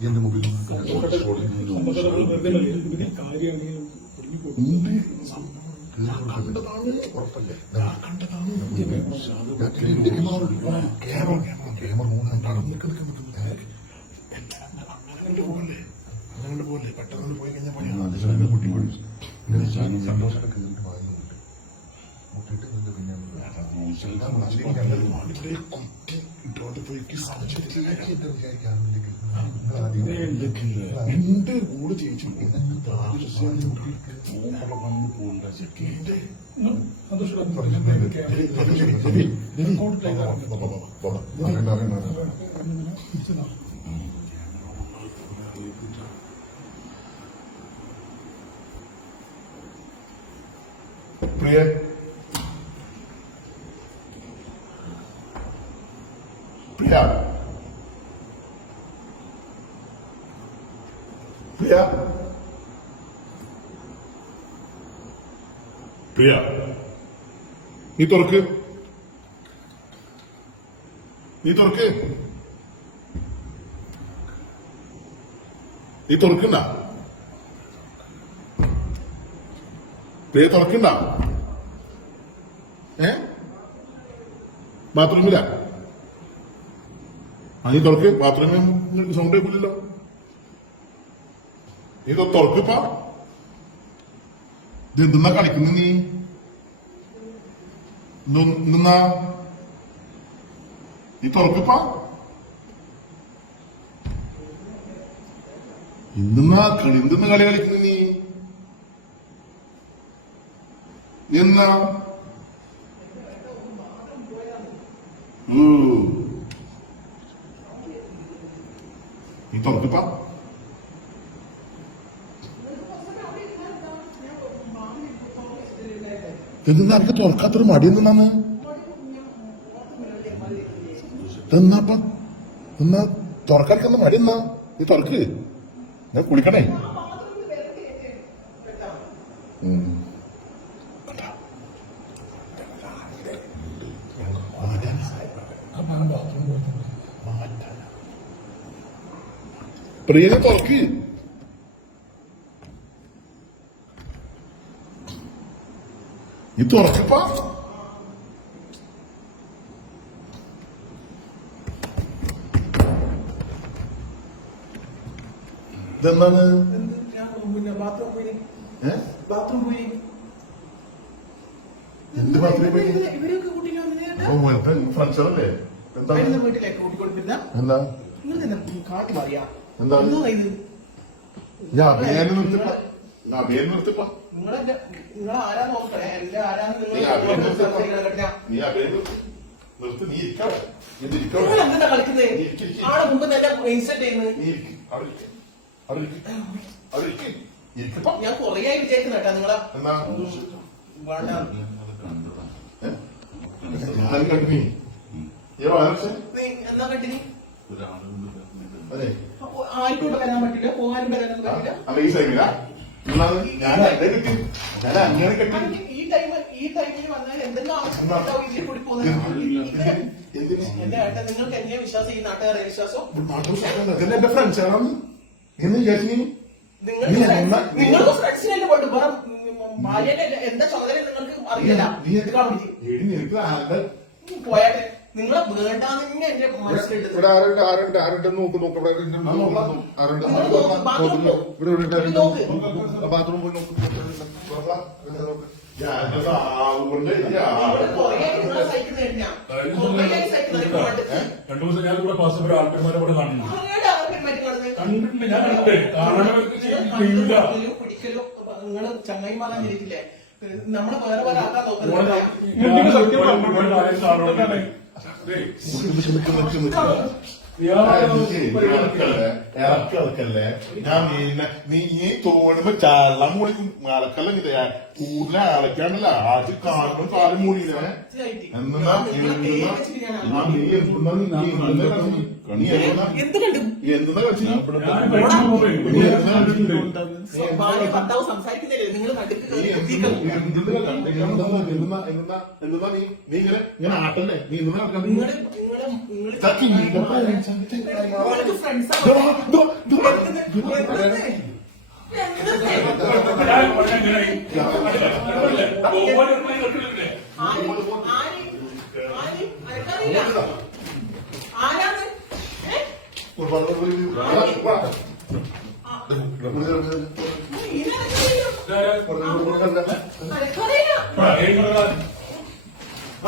എന്റെ മൊബൈൽ അങ്ങനെ പോലെ പെട്ടെന്ന് പോയി കഴിഞ്ഞാൽ കീറിട്ട് വാങ്ങി മുട്ടിട്ട് നിന്റെ പിന്നെ കുട്ടി ഇട്ടോണ്ട് പോയി എന്റെ കൂടെ ചേച്ചി പ്രിയ പ്രിയ പ്രിയ പ്രിയ നീ തുറക്ക്. നീ തുറക്ക്. നീ തുറക്കണ്ട. പ്രിയ തുറക്കണ്ട. ഏ? ബാത്റൂമിലാ? ആ നീ തുറക്ക് ബാത്റൂമിൽ സൗണ്ട് കേൾക്കില്ലല്ലോ നീ തുറക്കിപ്പ ഇത് എന്തെന്നാ കളിക്കുന്നു നീ? നിന്നാ നീ തുറക്കിപ്പ എന്തെന്നാ കളി എന്തെന്ന കളി കളിക്കുന്നു നീ? നീ എന്നാ ഉം. നീ തുറക്കിപ്പ എന്തെന്നാ എനിക്ക് തുറക്കാത്തൊരു മടി എന്തെന്നാന്ന് എന്നാപ്പ എന്നാ തുറക്കാതിരിക്കുന്ന മടി എന്നാ നീ തുറക്ക്. ഞാൻ കുളിക്കണേ? പ്രിയനെ തുറക്ക് നീ തുറക്കപ്പാ ഇതെന്താണ് എന്ത് ബാത്റൂമിൽ പോയി? അപ്പൊ വെറുതെ എന്താ? എന്താ ഞാൻ ഞാൻ അഭിനയം നിർത്തിപ്പ നീ അഭിനയം നിർത്തിപ്പ നീ അഭിനയം നിർത്തി. നിർത്തി നീ ഇരിക്കവിടെ. നിങ്ങൾ നീ ഇരിക്ക്, ഇരിക്ക്. ആടെ മുമ്പ് തന്നെ ഇൻസൾട്ട് ചെയ്യുന്നത് നീ ഇരിക്ക്. അവിടെ ഇരിക്ക്. അവിടെ ഇരിക്ക്. അവിടെ ഇരിക്ക്. ഞാൻ കൊറേ ആയി വിചാരിക്കുന്ന കേട്ടാ നിങ്ങളെ. എന്നാ? വേണ്ട? ഞാൻ കണ്ടു നീ ഏ വാങ്ങിച്ചേ നീ എന്നാ കണ്ടിനി? അതെ. ആർക്കോട്ട് വരാൻ പറ്റില്ല പോകാനും വരാനൊന്നും പറ്റില്ല. അല്ല ഈ ഞാൻ കിട്ടി. ഞാൻ അങ്ങനെ കെട്ടി. ഈ ടൈം ഈ ടൈമിൽ വന്നാൽ എന്തെങ്കിലും ആവശ്യം ഇതിൽ കൂടി പോകുന്നത് എന്റെ ഏട്ടൻ നിങ്ങൾക്ക് എന്നെ വിശ്വാസം ഈ നാട്ടുകാരെ വിശ്വാസം? എന്റെ ഫ്രണ്ട്സ് ആണ്. എന്ന് വിചാരിച്ചു നിങ്ങൾ നിങ്ങൾക്ക് ഫ്രണ്ട്സിനല്ലേ പോയിട്ട് വേറെ ഭാര്യന്റെ എന്താ ചുമതല നിങ്ങൾക്ക് അറിയില്ല. പോയാട്ടെ നിങ്ങളെ വേണ്ടാന്ന് എന്റെ മനസ്സിലുണ്ട് ഇവിടെ ആരുണ്ട്? ആരുണ്ട്? ആരുണ്ട്? നോക്ക് നോക്ക് ഇവിടെ ആരുണ്ട്? ആ, നോക്കാം. ആരുണ്ട്? നിങ്ങൾ നോക്ക്, bathroom ഇവിടെ ഇവിടെ ബാത്റൂം പോയി നോക്ക്. രണ്ടു ദിവസം ഞാൻ ഇവിടെ പാസ് ഒരു ആൾക്കാരെ ഇവിടെ കാണുന്നു? കണ്ടിട്ടുണ്ട് ഞാൻ കണ്ടേ നിങ്ങൾ ചങ്ങായിമാരാൻ ഇരിക്കില്ലേ നമ്മളെ വേറെ വേറെ ആക്കാൻ ഓനെ നോക്കുന്നത് ഞാൻ ഇവിടെ- ഇവിടെ ആരെയും കാണുന്നില്ല. ദേ, നിക്ക് നിക്ക് നിക്ക് നിക്ക് നിക്ക്. ഇയാളെ ആ, നിക്ക്. പരിഗണിക്കുക. ഇറക്കി ഇറക്കല്ലേ ഞാൻ മീനെ നീ ഈ തോന്നുമ്പോ ചള്ളം മൂടി മലക്കല്ല ഇത് കൂടുതൽ അലക്കാണ്ടല്ല ആദ്യം കാണുമ്പോ കാലം മൂടിയില്ലേ? എന്നാ എന്തുന്നാ നീ? നീ ഇങ്ങനെ ഇങ്ങനെ ആട്ടല്ലേ? നീ എന്തുന്നാ കളിക്കാൻ ആ.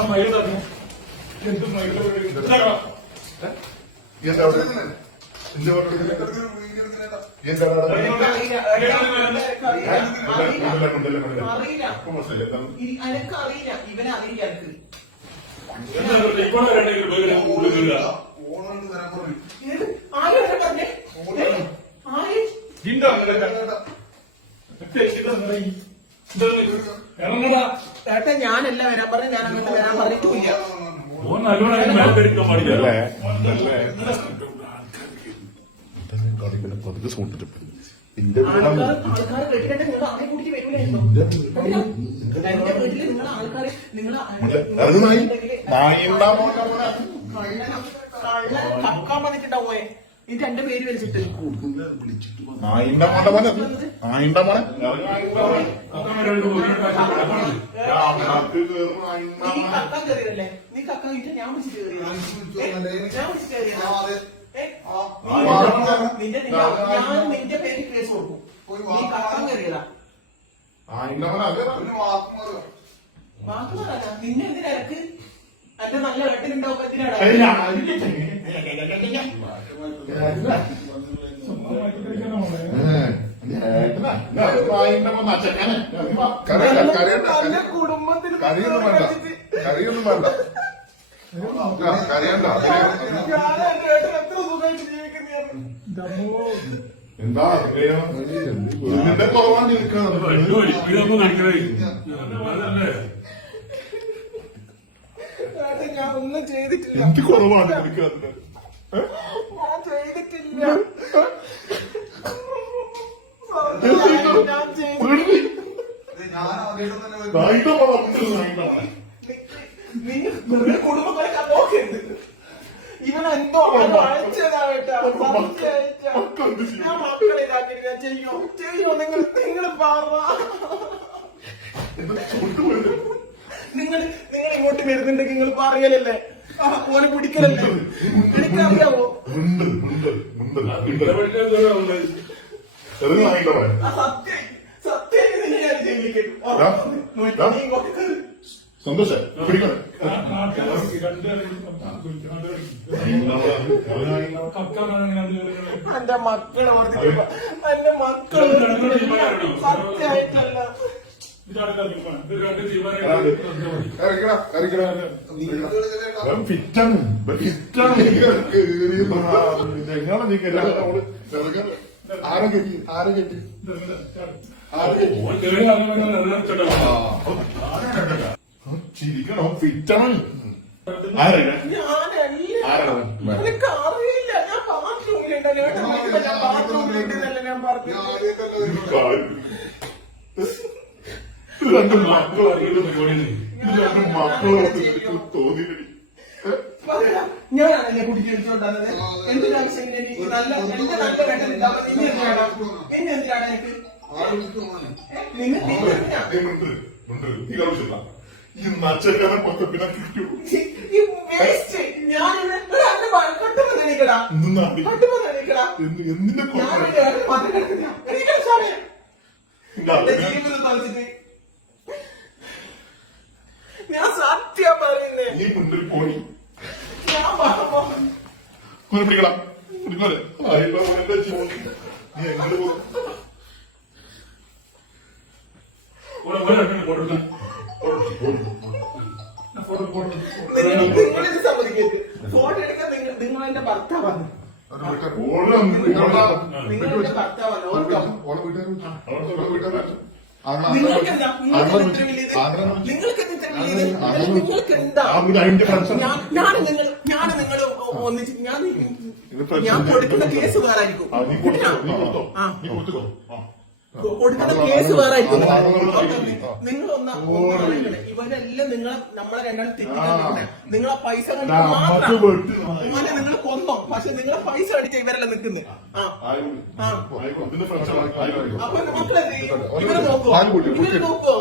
മയിൽ തന്നെ. എന്ത് മയിൽ. എന്താ അവിടെ? ഏട്ടാ ഞാനല്ല വരാൻ പറഞ്ഞു. ഞാൻ അങ്ങോട്ട് വരാൻ പറഞ്ഞിട്ടില്ല ആരെ പതുക്കെ വരൂലായിരുന്നോ? എന്റെ വീട്ടിൽ നിങ്ങൾ ആൾക്കാര് നിങ്ങൾ ഇറങ്ങ് നായി. എന്റെ പേര് വലിച്ചിട്ട്. നായിന്റെ മോനെ? മോനെ. നായിന്റെ മോനെ. ഞാൻ നീ ഞാൻ വിളിച്ചിട്ട് വിളിച്ചിട്ട്? നിന്റെ നിന്റെ ഞാൻ നിന്റെ പേര് കേസ് കൊടുക്കും. നീ കക്കാൻ കയറിയതാ. നിന്നെ എന്തിനാ ഇറക്ക്? എന്റെ നല്ല വെട്ടിലുണ്ടാവുമ്പോ എന്തിനാടാ ഏയ് ഞാൻ അതിന്റെ- ഏട്ടനാ, ഞാൻ നായിന്റെ മോനെ അച്ചക്കാനെ. കരയണ്ട, കരയണ്ട, നല്ല കരയണ്ട. കുടുംബത്തിൽ കരയൊന്നും വേണ്ട കരയൊന്നും വേണ്ട ആ, കരയണ്ട ഞാൻ എന്റെ ഏട്ടൻ എത്ര സുഖമായിട്ട് ജീവിക്കുന്നതാണ് എന്താ? ഇതിന്റെ കുറവാണ് ഞാൻ ഒന്നും ചെയ്തിട്ടില്ല. എന്ത് കുറവാണ് നിൽക്കുന്നത് ഞാൻ ചെയ്തിട്ടില്ല. ഞാൻ ചെയ്തിട്ടില്ല. നായിന്റെ മോനെ ഇവൻ എന്തോ മക്കളെ ഇതാക്കിയിട്ട് ഞാൻ ചെയ്യോ? ചെയ്യോ? നിങ്ങൾ നിങ്ങൾ പറ നിങ്ങൾ നിങ്ങൾ ഇങ്ങോട്ട് വരുന്നുണ്ടെങ്കിൽ നിങ്ങൾ പറയലല്ലേ? ആ, ഓനെ പിടിക്കലല്ലേ? എനിക്കറിയാവോ സത്യം. സത്യം ഇതിനെ ഞാൻ നീ ഇങ്ങോട്ട് കേറ്. സന്തോഷം പിടിക്കണം. എന്റെ മക്കളെ ഓർത്തിട്ട് എന്റെ മക്കളെ സത്യമായിട്ടല്ല ഫിറ്റാണ് ഫിറ്റാണ് എങ്ങനെ നീ ആരെ കെട്ടി ആരെ കെട്ടി ചിരിക്കണം ഫിറ്റാണ് രണ്ട് മക്കൾ നല്ല എന്റെ നല്ല വേണ്ടത് എന്നെ എന്തിനാണ് എനിക്ക് ഏ? നിങ്ങൾ ഈ മച്ചക്കാരൻ പക്ക പിന്നെ കിട്ടൂ. എന്തിന്റെ ഞാൻ സത്യം പറയുന്നേ. നീ മുന്നിൽ പറഞ്ഞപ്പോ കുറെ പിടിക്കണം. പിടിക്കോലെ എന്റെ ജീവൻ നീ എങ്ങനെ പോകും? ഓരോ ഓരോ കൊടുക്കുന്ന ഫോട്ടോ എടുക്കാൻ നിങ്ങൾ എന്റെ ഭർത്താവാണ് ഞാൻ നിങ്ങൾ ഒന്നിച്ച് ഞാൻ ഞാൻ കൊടുക്കുന്ന കേസ് വേറായിരിക്കും ആ, കേസ് വേറെ. നിങ്ങൾ ഇവരെല്ലാം നിങ്ങളെ നമ്മളെ രണ്ടാളും തെറ്റിക്കാൻ. നിങ്ങളെ പൈസ മാത്രം നിങ്ങൾ കൊന്നോ പക്ഷെ നിങ്ങളെ പൈസ അടിച്ച ഇവരെല്ലാം നിൽക്കുന്നത്. അപ്പൊ മക്കളെ ഇവരെ നോക്കോ നോക്കോ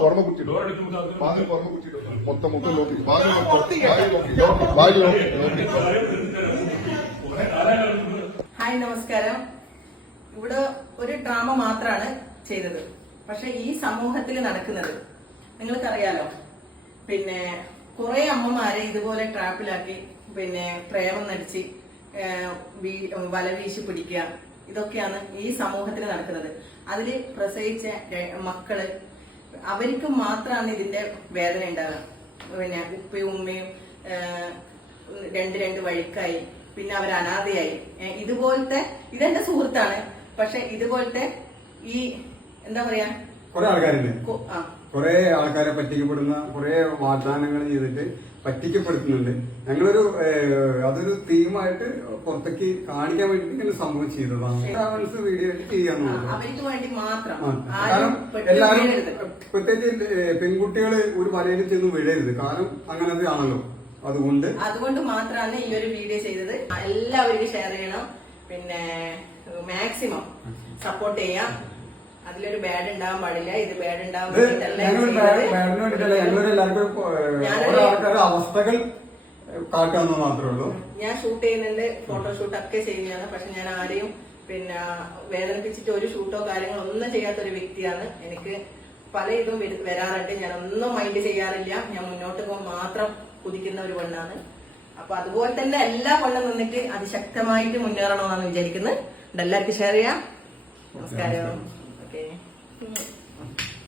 ഹായ് നമസ്കാരം ഇവിടെ ഒരു ഡ്രാമ മാത്രമാണ് ചെയ്തത്. പക്ഷെ ഈ സമൂഹത്തിൽ നടക്കുന്നത് നിങ്ങൾക്കറിയാലോ? പിന്നെ കുറെ അമ്മമാരെ ഇതുപോലെ ട്രാപ്പിലാക്കി പിന്നെ പ്രേമം നടിച്ച് വല വീശി പിടിക്കുക ഇതൊക്കെയാണ് ഈ സമൂഹത്തിൽ നടക്കുന്നത്. അതിൽ പ്രസവിച്ച മക്കൾ അവർക്ക് മാത്രമാണ് ഇതിന്റെ വേദന ഉണ്ടാകുക പിന്നെ ഉപ്പയും ഉമ്മയും രണ്ട് രണ്ട് വഴിക്കായി പിന്നെ അവർ അനാഥയായി. ഇതുപോലത്തെ ഇതെന്റെ സുഹൃത്താണ് പക്ഷെ ഇതുപോലത്തെ ഈ എന്താ പറയാ? കുറെ ആൾക്കാരുണ്ട് കുറെ ആൾക്കാരെ പറ്റിക്കപ്പെടുന്ന കുറെ വാഗ്ദാനങ്ങൾ ചെയ്തിട്ട് പറ്റിക്കപ്പെടുത്തുന്നുണ്ട്. ഞങ്ങളൊരു അതൊരു തീമായിട്ട് പുറത്തേക്ക് കാണിക്കാൻ വേണ്ടി ഇങ്ങനെ സംഭവം ചെയ്തതാണ്. വീഡിയോ ചെയ്യാന്ന് അവർക്ക് വേണ്ടി മാത്രം. കാരണം എല്ലാവരും. പ്രത്യേകിച്ച് പെൺകുട്ടികൾ ഒരു വലയിൽ ചെന്ന് വിഴരുത്. കാരണം അങ്ങനത്തെ ആണല്ലോ അതുകൊണ്ട് അതുകൊണ്ട് മാത്രമാണ് ഈ ഒരു വീഡിയോ ചെയ്തത്. എല്ലാവരും ഷെയർ ചെയ്യണം. പിന്നെ മാക്സിമം സപ്പോർട്ട് ചെയ്യാം. അതിലൊരു ബാഡ് ഉണ്ടാവാൻ പാടില്ല ഇത് ബാഡ് ഉണ്ടാവാൻ വേണ്ടിയിട്ടല്ല അവസ്ഥകൾ കാട്ടാന്ന് മാത്രമേ ഉള്ളൂ. ഞാൻ ഷൂട്ട് ചെയ്യുന്നുണ്ട് ഫോട്ടോഷൂട്ട് ഒക്കെ ചെയ്യുന്നതാണ് പക്ഷെ ഞാൻ ആരെയും പിന്നെ വേദനിപ്പിച്ചിട്ട് ഒരു ഷൂട്ടോ കാര്യങ്ങളോ ഒന്നും ചെയ്യാത്ത ഒരു വ്യക്തിയാണ്. എനിക്ക് പല ഇതും വരു- വരാറുണ്ട്. ഞാൻ ഒന്നും മൈൻഡ് ചെയ്യാറില്ല. ഞാൻ മുന്നോട്ട് പോകാൻ മാത്രം കുതിക്കുന്ന ഒരു പെണ്ണാണ്. അപ്പൊ അതുപോലെ തന്നെ എല്ലാ പെണ്ണും നിന്നിട്ട് അതിശക്തമായിട്ട് മുന്നേറണമെന്നാണ് വിചാരിക്കുന്നത്. എല്ലാവർക്കും ഷെയർ ചെയ്യാം. നമസ്കാരം. হুম